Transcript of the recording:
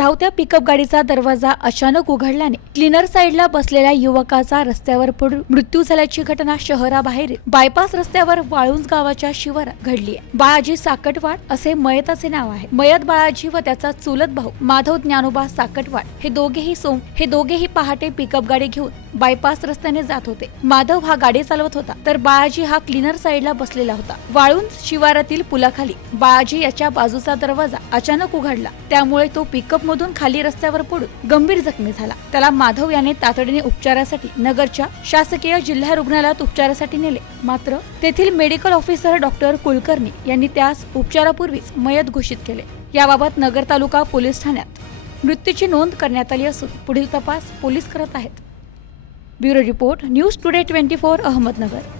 धावत्या पिकअप गाडीचा दरवाजा अचानक उघडल्याने क्लिनर साईडला बसलेल्या युवकाचा रस्त्यावर पडून मृत्यू झाल्याची घटना शहराबाहेर बायपास रस्त्यावर वाळुंज गावाच्या शिवारात घडली आहे. बाळाजी साकटवाड असे मयताचे नाव आहे. मयत बाळाजी व त्याचा चुलत भाऊ माधव ज्ञानोबा साकटवाड हे दोघेही सोम हे दोघेही पहाटे पिकअप गाडी घेऊन बायपास रस्त्याने जात होते. माधव हा गाडी चालवत होता तर बाळाजी हा क्लिनर साईडला बसलेला होता. वाळुंज शिवारातील पुलाखाली बाळाजी याच्या बाजूचा दरवाजा अचानक उघडला. त्यामुळे तो पिकअप मधून खाली रस्त्यावर पडून गंभीर जखमी झाला. त्याला माधव याने तातडीने उपचारासाठी नगरच्या शासकीय जिल्हा रुग्णालयात उपचारासाठी नेले. मात्र तेथील मेडिकल ऑफिसर डॉक्टर कुलकर्णी यांनी त्यास उपचारापूर्वीच मयत घोषित केले. याबाबत नगर तालुका पोलीस ठाण्यात मृत्यूची नोंद करण्यात आली असून पुढील तपास पोलीस करत आहेत. Bureau report news today twenty four Ahmednagar.